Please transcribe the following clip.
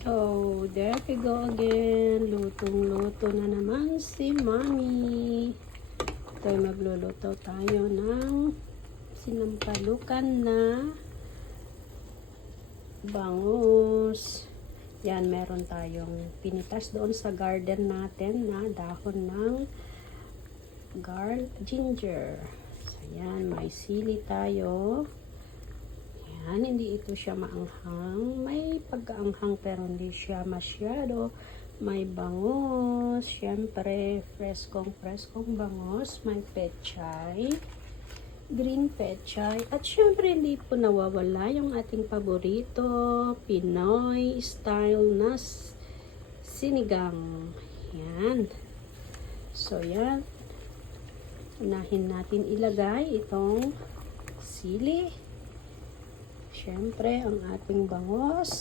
So, there we go again. Lutong-luto na naman si Mommy. Ito magluluto tayo ng sinampalukan na bangus. Yan, meron tayong pinitas doon sa garden natin na dahon ng ginger. So, yan, may sili tayo. Yan, hindi ito siya maanghang. May pagkaanghang pero hindi siya masyado. May bangus. Siyempre, freskong bangus. May pechay. Green pechay. At siyempre, hindi po nawawala yung ating paborito. Pinoy style na sinigang. Yan. So, yan. Unahin natin ilagay itong sili. Siyempre, ang ating bangus.